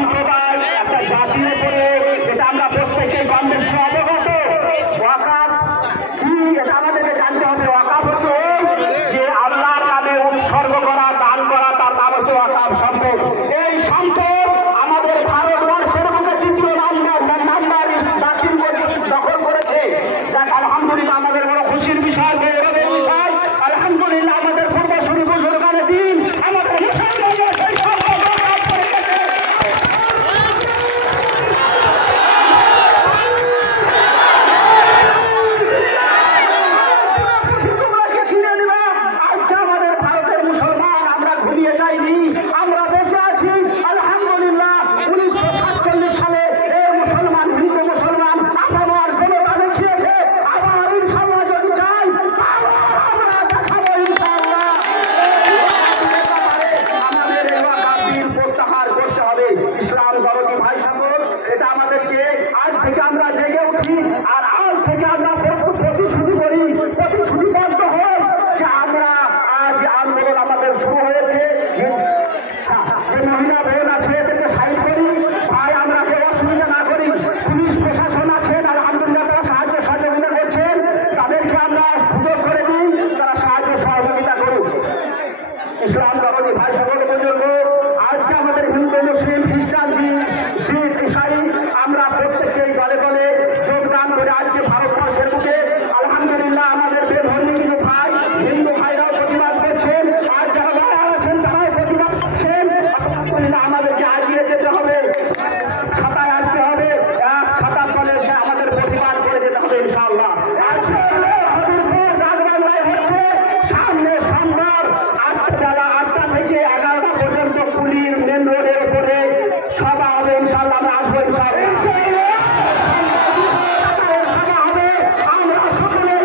সম্প্রদায় একটা জাতির উপরে, এটা আমরা প্রত্যেকেই কম বেশি অবগত। ওয়াকাফ কি এটা আমাদেরকে জানতে হবে। ওয়াকাফ হচ্ছে যে আল্লাহর নামে উৎসর্গ করা, দান করা, তার নাম হচ্ছে ওয়াকাফ সম্পদ। এই সম্পদ আমাদের ভারতবর্ষের মধ্যে দ্বিতীয় নাম্বার দখল করেছে। যাক আলহামদুলিল্লাহ, আমাদের বড় খুশির বিষয়, গৌরবের বিষয়। আলহামদুলিল্লাহ, আমাদের পূর্বসূরি বুজুর্গানে দিন আমাদের মুসলমানদের সেই সম্পদ ওয়াকাফ করে গেছে। তোমরা কি ছিঁড়ে দিবা? আজকে আমাদের ভারতের মুসলমান আমরা ঘুমিয়ে যাইনি, আমরা বেঁচে আছি আলহামদুলিল্লাহ। 1947 সালে এই মুসলমান, হিন্দু মুসলমান আবার জনতা দেখিয়েছে। আবার ইনশাআল্লাহ যদি চাই আবার আমরা দেখাবো ইনশাআল্লাহ। আমাদের এই ওয়াকাফ প্রত্যাহার করতে হবে। ইসলাম দরদি ভাই সকল, এটা আমাদেরকে আজ থেকে আমরা জেগে উঠি আর আজ থেকে আমরা প্রতিশ্রুতি করি, প্রতিশ্রুতিবদ্ধ হই যে আমরা আজ আন্দোলন আমাদের শুরু হয়েছে। যে মহিলা বোন আছে এদেরকে সাইড করি ভাই, আমরা কেউ অসুবিধা না করি। পুলিশ প্রশাসন আছেন আলহামদুলিল্লাহ, তারা সাহায্য সহযোগিতা করছেন, তাদেরকে আমরা সুযোগ করে দিই, তারা সাহায্য সহযোগিতা করুক। ইসলাম দরদি ভাই সকল বুজুর্গ, আজকে আমাদের হিন্দু, মুসলিম, খ্রিস্টান, শিখ, ইসাই আমরা প্রত্যেকেই দলে দলে যোগদান করে আজকে ভারতবর্ষের বুকে আলহামদুলিল্লাহ আমাদের বেধর্মী কিছু ভাই, হিন্দু ভাইরাও প্রতিবাদ করছেন, আর যারা যারা আছেন তারাও প্রতিবাদ করছেন। আলহামদুলিল্লাহ, আমাদেরকে আগিয়ে যেতে হবে, ছাতায় আসতে হবে, এক ছাতার তলে এসে আমাদের প্রতিবাদ করে যেতে হবে ইনশাআল্লাহ। সামনে সোমবার 8টা থেকে 11টা পর্যন্ত পুলিশ মেন রোডের উপরে সভা হবে ইনশাআল্লাহ। আমরা আসবো ইনশাআল্লাহ। সভা হবে, আমরা সকলের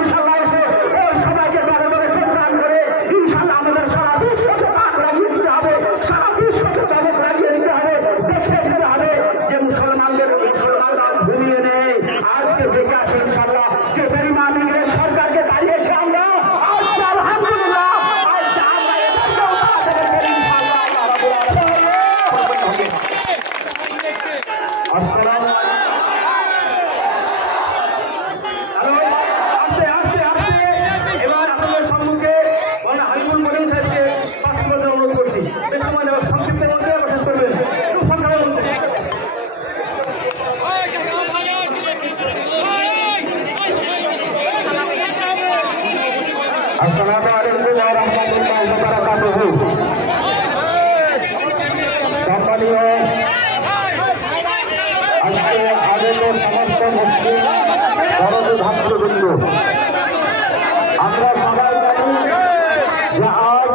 ইনশাআল্লাহ এসে ওই সবাইকে দলে দলে যোগদান করে ইনশাআল্লাহ আমাদের সারা বিশ্বকে পাক লাগিয়ে দিতে হবে, সারা বিশ্বকে চমক লাগিয়ে দিতে হবে, দেখিয়ে দিতে হবে যে মুসলমানরা ঘুমিয়ে নেই, আজকে জেগে আছে ইনশাআল্লাহ। যে বেঈমান ইংরেজ সরকারকে দাঁড়িয়েছে আমরা আজকে আলহামদুলিল্লাহ, আজকে আমরা এদেরকেও তাড়াতে পেরেছি ইনশাআল্লাহ। আল্লাহ রাব্বুল আলামিন। আসসালামু আলাইকুম। আস্তে আস্তে আস্তে এবার আপনাদের সম্মুখে বলা হাবিবুল মনির সাহেবকে পাঁচ বলতে অনুরোধ করছি। এই সময় সংক্ষিপ্ত বলতে শেষ করবেন, খুব সংক্ষেপে বলতে। আসসালামু আলাইকুম ওয়া রাহমাতুল্লাহি ওয়া বারাকাতুহু। সম্মানীয় আজকে আগত সমস্ত মুসলিম দরদি ভাতৃবৃন্দ, আমরা সবাই জানি যে আজ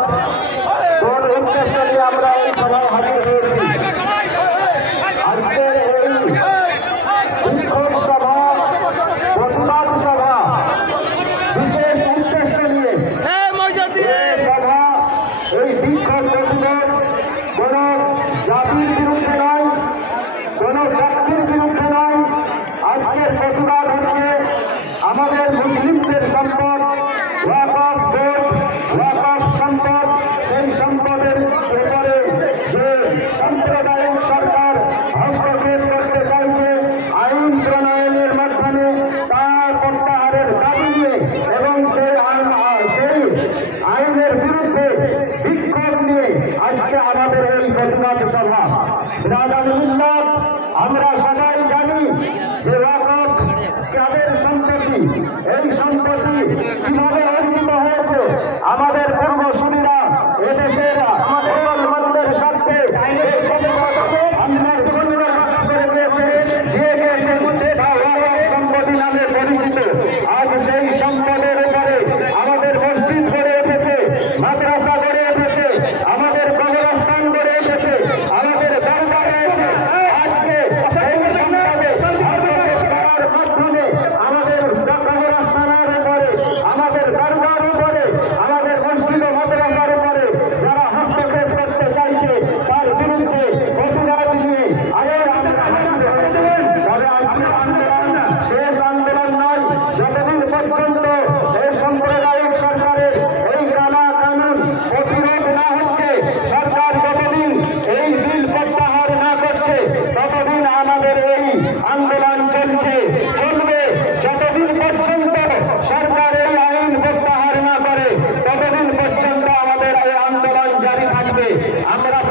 কোন উদ্দেশ্য নিয়ে আমরা এই সভায় হাজির হয়েছি। আজকের এই বিক্ষোভ সভা, প্রতিবাদ সভা বিশেষ উদ্দেশ্য নিয়ে সভা। এই বিক্ষোভ প্রতিবাদ কোন জাতির বিরুদ্ধে নয়, কোন ব্যক্তির বিরুদ্ধে নয়। আজকের প্রতিবাদ হচ্ছে আমাদের মুসলিমদের সম্পদ, ওয়াকফ বোর্ড, ওয়াকফ সম্পদ, সেই সম্পদের ব্যাপারে যে সাম্প্রদায়িক সরকার হস্তক্ষেপ করতে চাইছে আইন প্রণয়নের মাধ্যমে, তার প্রত্যাহারের দাবি নিয়ে এবং সেই আইনের বিরুদ্ধে বিক্ষোভ নিয়ে আজকে আমাদের এই প্রতিবাদ সভা। বিরাদানিল্লাহ, আমরা সবাই জানি যে ওয়াকফ কাদের সম্পত্তি, এই সম্পত্তি কিভাবে অর্জিত হয়েছে। আমাদের পূর্বসূরীরা এদেশের মুসলমানদের স্বার্থে আল্লাহর জন্য রক্ষা করে দিয়ে গিয়েছে সম্পত্তি নামে পরিচিত। আজ সেই সম্পদের উপরে আমাদের মসজিদ গড়ে উঠেছে, মাদ্রাসা গড়ে উঠেছে, আমাদের কবরস্থান গড়ে উঠেছে, আমাদের দরবার রয়েছে। আজকে সেই সম্পদে হস্তক্ষেপ করার মাধ্যমে আমাদের কবরস্থানের উপরে, আমাদের দরবার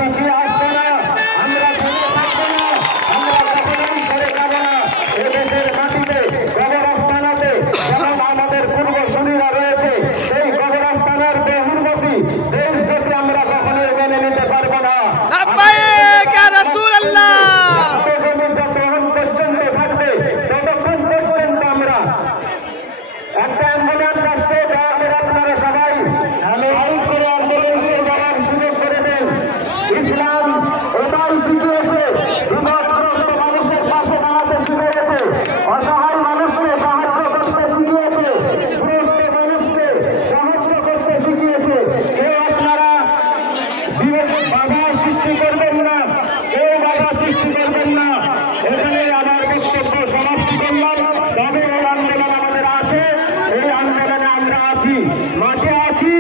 পিছিয়ে আসবো না, আমরা থেমে থাকবো না, আমরা কখনোই সরে যাব না। এদেশের মাটিতে কবরস্থানাতে যেমন আমাদের পূর্বসূরীরা রয়েছে, সেই কবরস্থানের বহুমতি দেশকে আমরা কখনোই মেনে নিতে পারবো না। যতক্ষণ পর্যন্ত থাকবে ততক্ষণ পর্যন্ত আমরা একটা অ্যাম্বুলেন্স আসছে, দয়া করে আপনারা সবাই আইন করে অ্যাম্বুলেন্সে যাওয়ার সুযোগ করে দেন। ইসলাম এটাই শিখিয়েছে, বিপদগ্রস্ত মানুষের পাশে দাঁড়াতে শিখিয়েছে, অসহায় মানুষকে সাহায্য করতে শিখিয়েছে, গ্রস্ত মানুষকে সাহায্য করতে শিখিয়েছে। কেউ আপনারা বাধা সৃষ্টি করবেন না, কেউ বাধা সৃষ্টি করবেন না। এখানে আমার বক্তব্য সমাপ্তি করলাম। তবে এই আন্দোলন আমাদের আছে, এই আন্দোলনে আমরা আছি, মাঠে আছি।